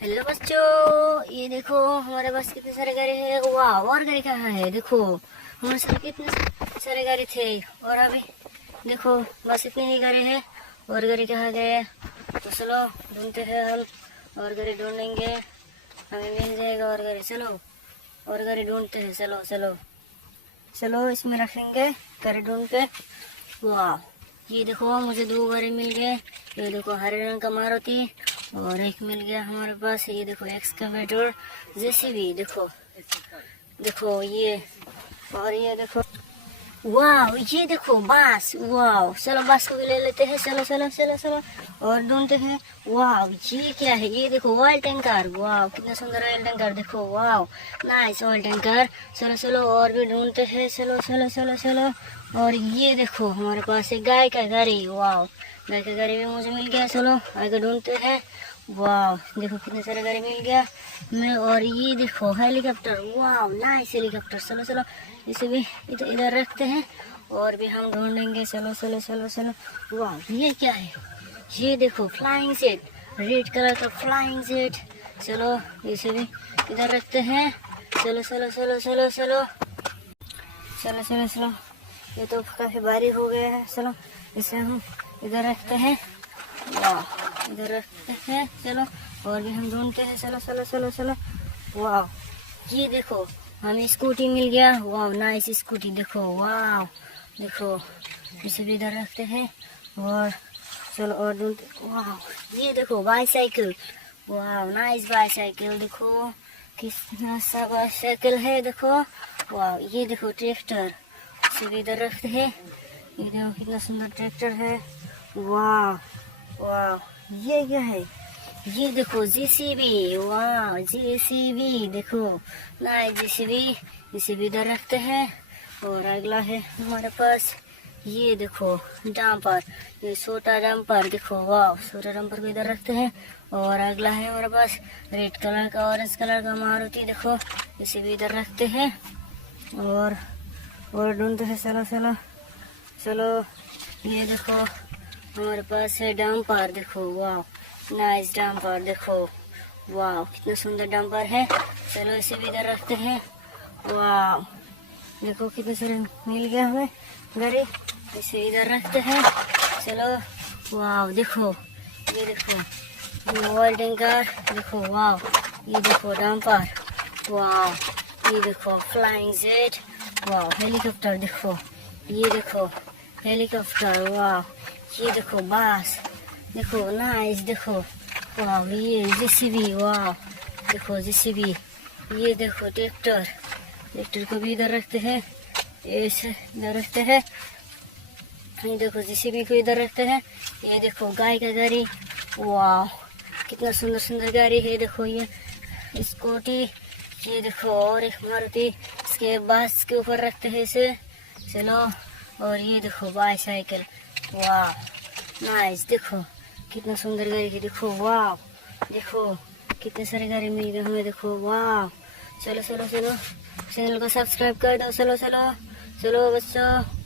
Hello बच्चों, ये देखो हमारे पास कितने सारे गाड़ी है। वाह, और गाड़ी कहाँ है? देखो हमारे साथ कितने सारे गाड़ी थे और अभी देखो बस इतनी ही गाड़ी है। और गाड़ी कहाँ गए? तो चलो ढूंढते हैं हम, और गाड़ी ढूंढेंगे, हमें मिल जाएगा और गाड़ी। चलो और गाड़ी ढूंढते हैं। चलो चलो चलो, इसमें रखेंगे गाड़ी ढूंढ के। वाह, ये देखो मुझे दो गाड़ी मिल गए। ये देखो हरे रंग का मारुति और एक मिल गया हमारे पास। ये देखो एक्सकवेटर, जेसीबी। देखो देखो ये, और ये देखो, वाह ये देखो बस। वाह, चलो बस को भी ले लेते हैं। चलो चलो चलो चलो और ढूंढते हैं। वाह, ये क्या है? ये देखो ऑयल टैंकर। वाह, कितना सुंदर ऑयल टैंकर। देखो वाह, नाइस ऑयल टैंकर। चलो चलो और भी ढूंढते हैं। चलो चलो चलो चलो, और ये देखो हमारे पास एक गाय का गाड़ी। वाह, गाय का गाड़ी भी मुझे मिल गया। चलो आगे ढूंढते हैं। वाह, देखो कितने सारे गाड़ी मिल गया मैं। और ये देखो हेलीकॉप्टर। वाह, नाइस हेलीकॉप्टर। चलो चलो इसे भी इधर रखते हैं और भी हम ढूंढेंगे। चलो चलो चलो चलो। वाह, ये क्या है? ये देखो फ्लाइंग सेट, रेड कलर का फ्लाइंग सेट। चलो इसे भी इधर रखते हैं। चलो चलो चलो चलो चलो चलो चलो चलो, ये तो काफी भारी हो गया है। चलो इसे हम इधर रखते हैं। वाह, इधर रखते हैं। चलो और भी हम ढूंढते हैं। चलो चलो चलो चलो। वाह, ये देखो हमें स्कूटी मिल गया। वाह, नाइस स्कूटी। देखो वाह, देखो इसे भी इधर रखते हैं और चलो और ढूंढते। वाह, ये देखो बाईसाइकिल। वाह, नाइस बाईसाइकिल। देखो कितना सा बाईसाइकिल है। देखो वाह, ये देखो ट्रैक्टर, इसे भी इधर रखते हैं। ये देखो कितना सुंदर ट्रैक्टर है। वाह वाह, ये क्या है? ये देखो जेसीबी। वाह, जेसीबी। देखो नाइस जेसीबी, इसे भी इधर रखते हैं। और अगला है हमारे पास, ये देखो डंपर, ये छोटा डंपर। देखो वाह, छोटा डंपर भी इधर रखते हैं। और अगला है हमारे पास रेड कलर का, ऑरेंज कलर का मारुति। देखो इसे भी इधर रखते हैं और ढूंढते हैं। चलो चलो चलो, ये देखो हमारे पास है डंपर। देखो वाह, नाइस डंपर। देखो वाह, कितना सुंदर डंपर है। चलो इसे भी इधर रखते हैं। वाह, देखो कितने सारे मिल गया हमें गाड़ी, इसे इधर रखते हैं। चलो वाह, देखो ये देखो ऑयल टैंकर। देखो वाह, ये देखो डंपर। वाह, ये देखो फ्लाइंग जेट। वाह, हेलीकॉप्टर। देखो ये देखो हेलीकॉप्टर। वाह, ये देखो बस। देखो नाइस। देखो वाह, ये जेसीबी। वाह, देखो जेसीबी। ये देखो ट्रैक्टर, ट्रैक्टर को भी इधर रखते हैं। ऐसे इधर रखते हैं। ये देखो जेसीबी को इधर रखते हैं। ये देखो गाय का गाड़ी। वाह, कितना सुंदर सुंदर गाड़ी है। देखो ये स्कूटी। ये देखो और एक मारुति, इसके बस के ऊपर रखते हैं इसे। चलो और ये देखो बाईसाइकिल। वाह, नाइस। देखो कितना सुंदर गाड़ी है। देखो वाह, देखो कितने सारे गाड़ी मिल गए हमें। देखो वाह, चलो चलो चलो, चैनल को सब्सक्राइब कर दो। चलो चलो चलो बच्चों।